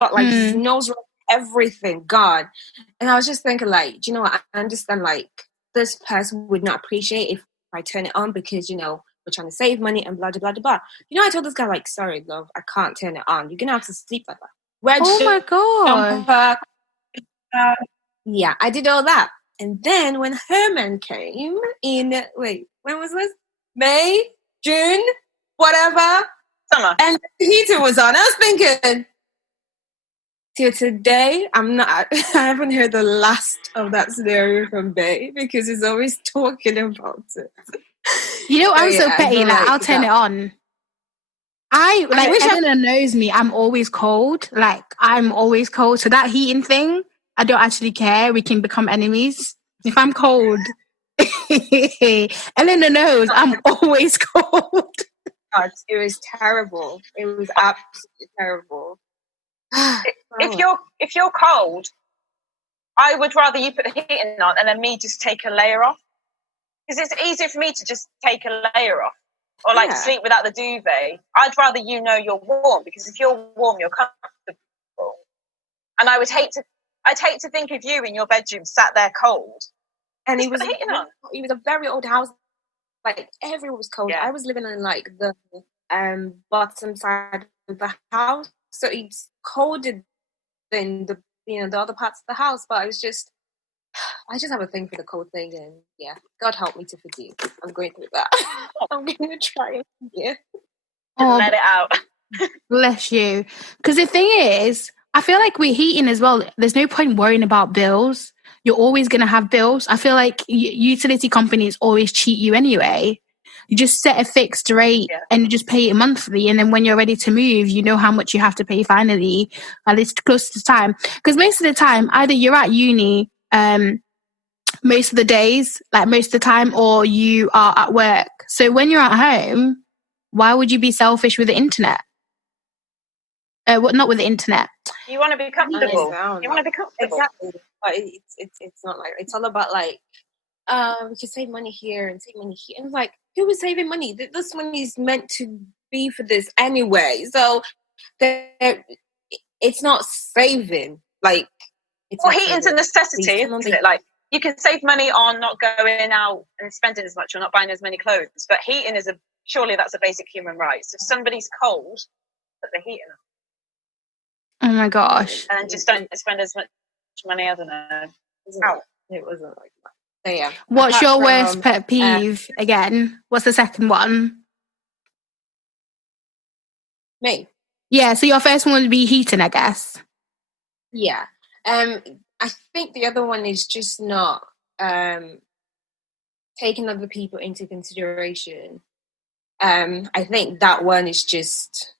got like his nose around everything. God. And I was just thinking, like, do you know what? I understand, like, this person would not appreciate if I turn it on because, you know, we're trying to save money and blah, blah, blah, blah. You know, I told this guy, like, sorry, love, I can't turn it on. You're going to have to sleep like that. Oh my God. Yeah, I did all that. And then when Herman came in, wait, when was this? May, June, whatever. Summer. And the heater was on. I was thinking, till today, I haven't heard the last of that scenario from Bay because he's always talking about it. You know, I'm so petty. Like, I'll turn it on. Eleanor knows me. I'm always cold. Like, I'm always cold. So that heating thing, I don't actually care. We can become enemies. If I'm cold, Eleanor knows I'm always cold. God, it was terrible. It was absolutely terrible. If you're cold, I would rather you put the heating on and then me just take a layer off. Because it's easier for me to just take a layer off. Or like sleep without the duvet. I'd rather you know you're warm, because if you're warm, you're comfortable. And I'd hate to think of you in your bedroom sat there cold. And it was a very old house. Like, everyone was cold. Yeah. I was living in like the bottom side of the house, so it's colder than the other parts of the house. But I just have a thing for the cold thing, and yeah, God help me to forgive. I'm going through that. I'm going to try and forgive. Let it out. Bless you. Because the thing is, I feel like we're heating as well. There's no point worrying about bills. You're always going to have bills. I feel like utility companies always cheat you anyway. You just set a fixed rate and you just pay it monthly. And then when you're ready to move, you know how much you have to pay finally, at least close to time. Because most of the time, either you're at uni most of the days, like most of the time, or you are at work. So when you're at home, why would you be selfish with the internet? Not with the internet. You want to be comfortable. You want to be comfortable. Exactly. But it's not like, it's all about like, we can save money here and save money here. And it's like, who is saving money? This money is meant to be for this anyway. So it's not saving. Like, heating's a necessity, isn't it? Like, you can save money on not going out and spending as much or not buying as many clothes, but heating surely that's a basic human right. So if somebody's cold, put the heating on. Oh my gosh. And just don't spend as much money, I don't know. It wasn't like that. So yeah. What's your worst pet peeve again? What's the second one? Me. Yeah, so your first one would be heating, I guess. Yeah. I think the other one is just not taking other people into consideration. I think that one is just,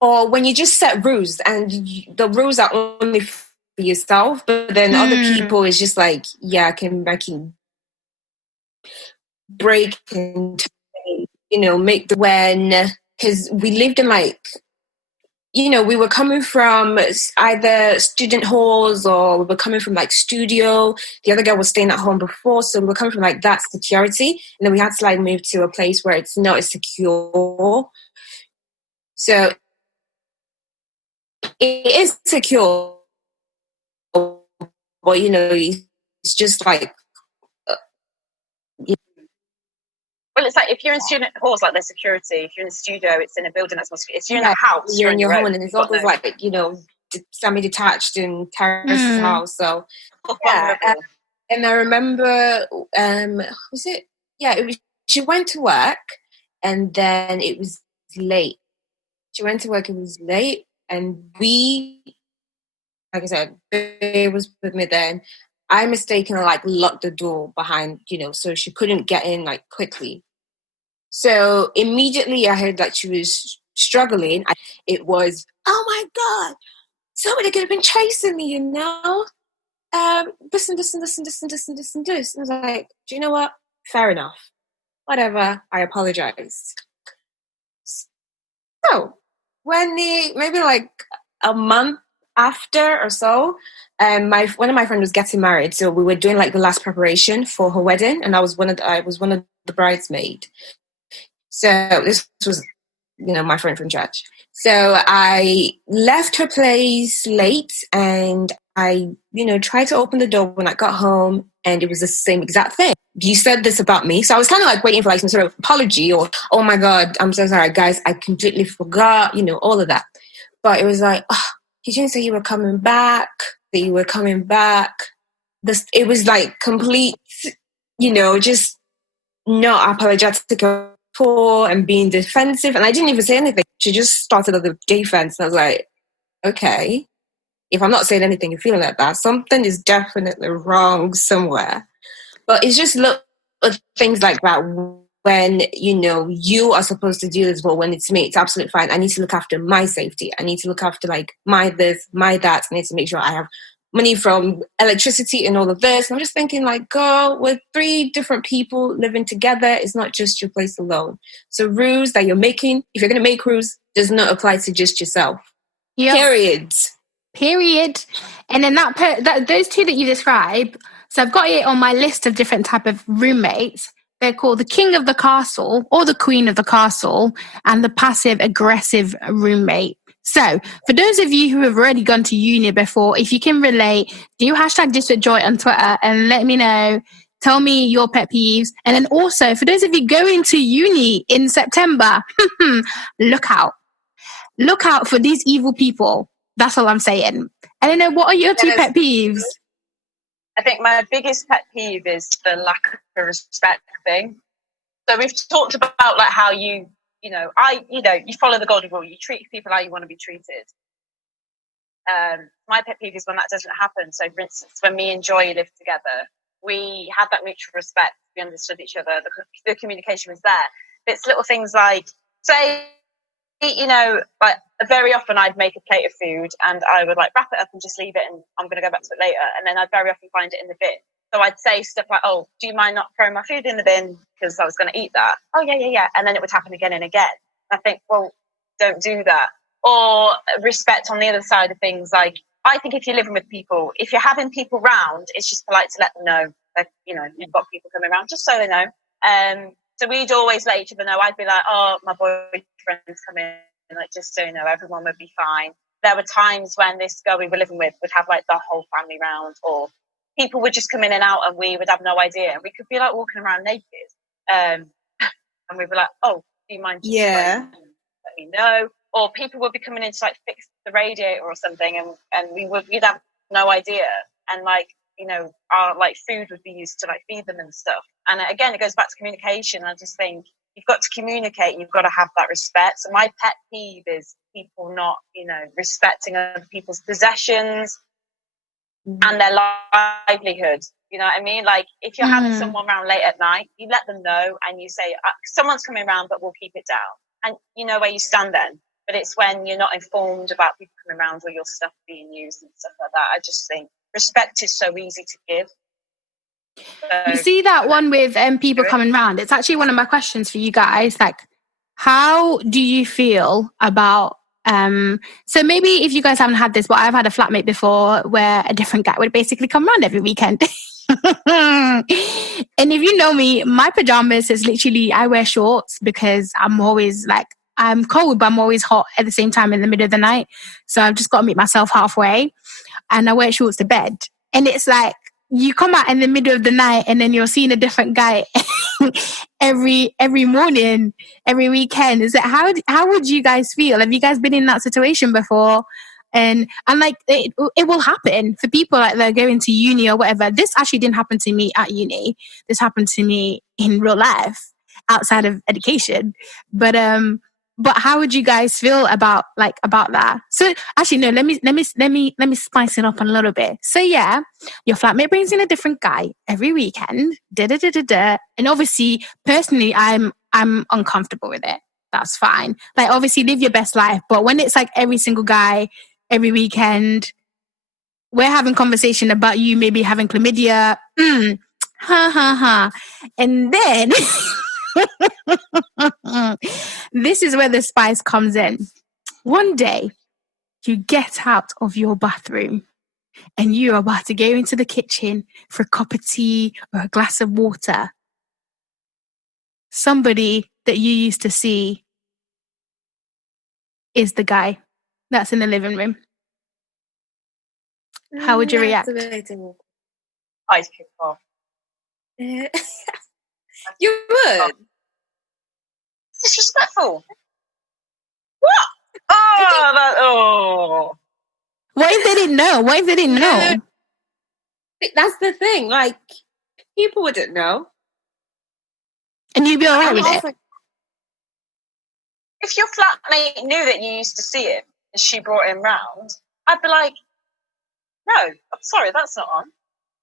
or when you just set rules and the rules are only for yourself, but then other people is just like, yeah, I can break and, make the because we lived in like, we were coming from either student halls or we were coming from like studio. The other girl was staying at home before, so we were coming from like that security, and then we had to like move to a place where it's not as secure. So it is secure, but it's just like. Well, it's like if you're in student halls, like there's security. If you're in a studio, it's in a building that's more secure. If you're in a house, you're in your home, and it's all those like semi-detached and terrace house. So yeah, and I remember, was it? Yeah, it was. She went to work, and then it was late. She went to work. It was late, and we, like I said, it was with me then. I mistakenly like locked the door behind, so she couldn't get in like quickly. So immediately I heard that she was struggling. It was, oh my God, somebody could have been chasing me, this and this and this and this and this and this and this. And I was like, do you know what? Fair enough. Whatever. I apologize. So when maybe like a month after or so, one of my friends was getting married, so we were doing like the last preparation for her wedding, and I was one of the bridesmaids. So this was my friend from church. So I left her place late, and I, tried to open the door when I got home, and it was the same exact thing. You said this about me. So I was kind of like waiting for like some sort of apology or, oh my God, I'm so sorry, guys, I completely forgot, all of that. But it was like, oh, you didn't say you were coming back, it was like complete, just not apologetic for and being defensive. And I didn't even say anything. She just started on the defense. And I was like, okay, if I'm not saying anything and feeling like that, something is definitely wrong somewhere. But it's just little things like that when, you are supposed to do this, but when it's me, it's absolutely fine. I need to look after my safety. I need to look after like my this, my that. I need to make sure I have money from electricity and all of this. And I'm just thinking like, girl, we're 3 different people living together. It's not just your place alone. So rules that you're making, if you're going to make rules, does not apply to just yourself. Yep. Period. And then those 2 that you describe, so I've got it on my list of different type of roommates. They're called the king of the castle or the queen of the castle and the passive aggressive roommate. So for those of you who have already gone to uni before, if you can relate, do #DiswithJoy on Twitter and let me know. Tell me your pet peeves. And then also for those of you going to uni in September, look out. Look out for these evil people. That's all I'm saying. I don't know, what are your 2 pet peeves? I think my biggest pet peeve is the lack of respect thing. So we've talked about like how you follow the golden rule. You treat people how you want to be treated. My pet peeve is when that doesn't happen. So for instance, when me and Joy lived together, we had that mutual respect. We understood each other. The communication was there. It's little things like, say, like very often I'd make a plate of food and I would like wrap it up and just leave it, and I'm going to go back to it later. And then I'd very often find it in the bin. So I'd say stuff like, oh, do you mind not throwing my food in the bin because I was going to eat that? Oh, yeah. And then it would happen again and again. I think, well, don't do that. Or respect on the other side of things. Like, I think if you're living with people, if you're having people round, it's just polite to let them know that, you've got people coming around, just so they know. So we'd always let each other know. I'd be like, oh, my boyfriend's coming. Like, just so you know, everyone would be fine. There were times when this girl we were living with would have like the whole family round, or people would just come in and out and we would have no idea. And we could be like walking around naked. And we'd be like, oh, do you mind just let me know? Or people would be coming in to like fix the radiator or something, and we'd have no idea. And like, our like food would be used to like feed them and stuff. And again, it goes back to communication. I just think you've got to communicate. You've got to have that respect. So my pet peeve is people not, respecting other people's possessions and their livelihood. You know what I mean? Like, if you're having someone around late at night, you let them know and you say, someone's coming around, but we'll keep it down. And you know where you stand then. But it's when you're not informed about people coming around or your stuff being used and stuff like that. I just think respect is so easy to give. You see that one with people coming round? It's actually one of my questions for you guys. Like, how do you feel about so maybe if you guys haven't had this, but I've had a flatmate before where a different guy would basically come around every weekend. And if you know me, my pajamas is literally, I wear shorts because I'm always like, I'm cold, but I'm always hot at the same time in the middle of the night. So I've just got to meet myself halfway, and I wear shorts to bed. And it's like, you come out in the middle of the night and then you're seeing a different guy every morning, every weekend. Is it how would you guys feel? Have you guys been in that situation before? And like it will happen for people like they're going to uni or whatever. This actually didn't happen to me at uni. This happened to me in real life outside of education. But how would you guys feel about that? So actually, no, let me spice it up a little bit. So yeah, your flatmate brings in a different guy every weekend, and obviously, personally, I'm uncomfortable with it. That's fine. Like, obviously, live your best life. But when it's like every single guy every weekend, we're having conversation about you maybe having chlamydia, and then. This is where the spice comes in. One day, you get out of your bathroom and you're about to go into the kitchen for a cup of tea or a glass of water. Somebody that you used to see is the guy that's in the living room? How would you react? I'd kick off. You would? It's disrespectful. What? Oh, What if they didn't know? What if they didn't know? That's the thing. Like, people wouldn't know. And you'd be all right with it? Like, if your flatmate knew that you used to see him and she brought him round, I'd be like, no, I'm sorry, that's not on.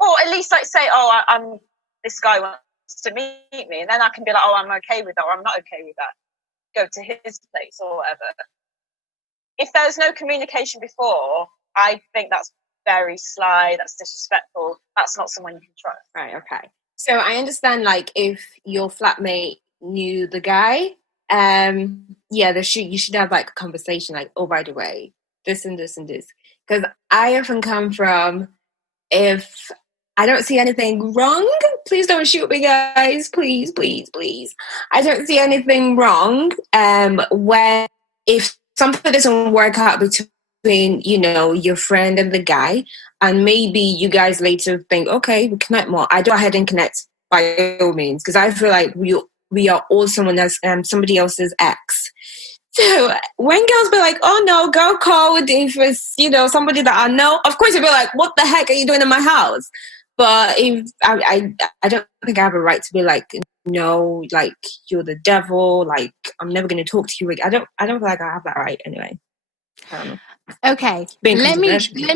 Or at least like say, I'm this guy wants to meet me, and then I can be like, I'm okay with that, or I'm not okay with that. Go to his place or whatever. If there's no communication before, I think that's very sly, that's disrespectful, that's not someone you can trust. Right, okay. So I understand, like, if your flatmate knew the guy, you should have, like, a conversation, like, oh, by the way, this and this and this. Because I often come from, if I don't see anything wrong, please don't shoot me, guys, please, please, please. I don't see anything wrong when if something doesn't work out between, your friend and the guy, and maybe you guys later think, okay, we connect more. I go ahead and connect by all means, because I feel like we are all somebody else's ex. So when girls be like, oh no, girl code if it's, somebody that I know, of course you'll be like, what the heck are you doing in my house? But if I don't think I have a right to be like, no, like you're the devil, like I'm never going to talk to you again. I don't feel like I have that right anyway. Okay, let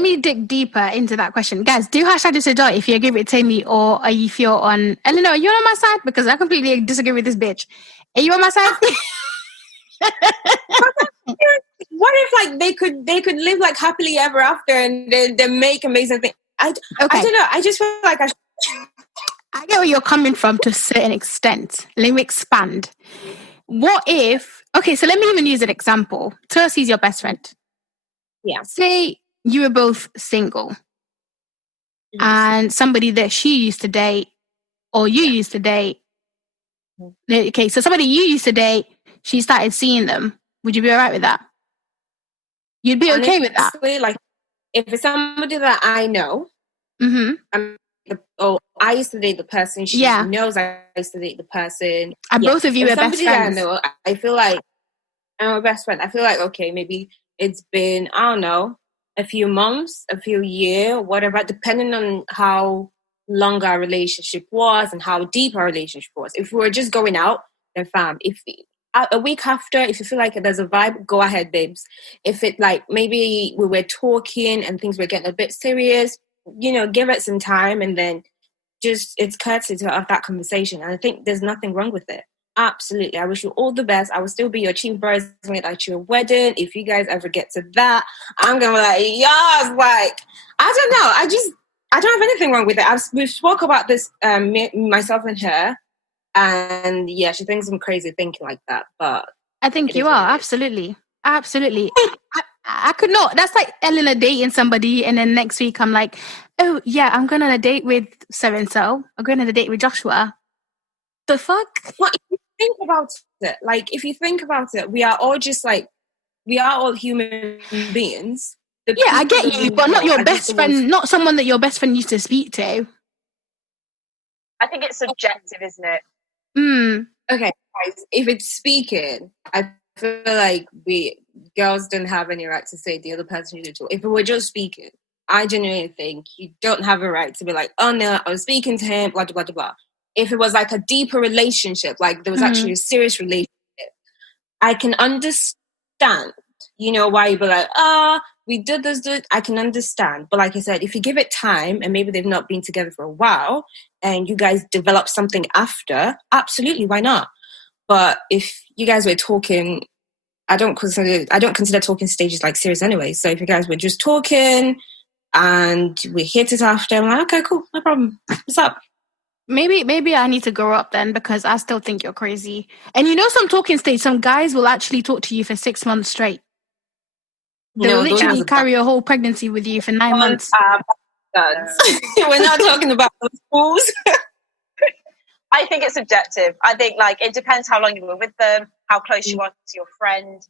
me dig deeper into that question. Guys, do hashtag #DisAjoy if you agree with Eyitemmi, or if you're on Eleanor, are you on my side? Because I completely disagree with this bitch. Are you on my side? What if like they could live like happily ever after and they make amazing things? I don't know. I just feel like I get where you're coming from to a certain extent. Let me expand. What if, so let me even use an example. Tursi's your best friend. Yeah. Say you were both single, and somebody that she used to date or you used to date. Okay, so somebody you used to date, she started seeing them. Would you be all right with that? You'd be okay with that? Like, if it's somebody that I know, I used to date the person, she knows I used to date the person. And both of you are best friends. That I know, I feel like I'm a best friend. I feel like, okay, maybe it's been, I don't know, a few months, a few years, whatever, depending on how long our relationship was and how deep our relationship was. If we were just going out, then fam. If a week after, if you feel like there's a vibe, go ahead, babes. If it like maybe we were talking and things were getting a bit serious, give it some time, and then just it's courtesy to have that conversation. And I think there's nothing wrong with it. Absolutely. I wish you all the best. I will still be your chief bridesmaid at your wedding. If you guys ever get to that, I'm going to be like, yes, like, I don't know. I don't have anything wrong with it. We've spoke about this, myself and her. And yeah, she thinks I'm crazy thinking like that. But I think you are. Absolutely. Absolutely. I could not. That's like Eleanor dating somebody. And then next week I'm like, oh yeah, I'm going on a date with so-and-so. I'm going on a date with Joshua. The fuck? Well, if you think about it, we are all just like, we are all human beings. I get you, but not your best friend, not someone that your best friend used to speak to. I think it's subjective, isn't it? Okay, guys, if it's speaking, I feel like we girls don't have any right to say the other person you did to. If we were just speaking, I genuinely think you don't have a right to be like, oh no, I was speaking to him, blah, blah, blah, blah. If it was like a deeper relationship, like there was actually a serious relationship, I can understand, why you'd be like, we did this, I can understand. But like I said, if you give it time and maybe they've not been together for a while and you guys develop something after, absolutely, why not? But if you guys were talking, I don't consider talking stages like serious anyway. So if you guys were just talking and we hit it after, I'm like, okay, cool, no problem. What's up? Maybe I need to grow up then, because I still think you're crazy. And some talking stage, some guys will actually talk to you for 6 months straight. They'll literally carry a whole pregnancy with you for 9 months. We're not talking about those fools. I think it's subjective. I think like it depends how long you were with them, how close you are to your friend.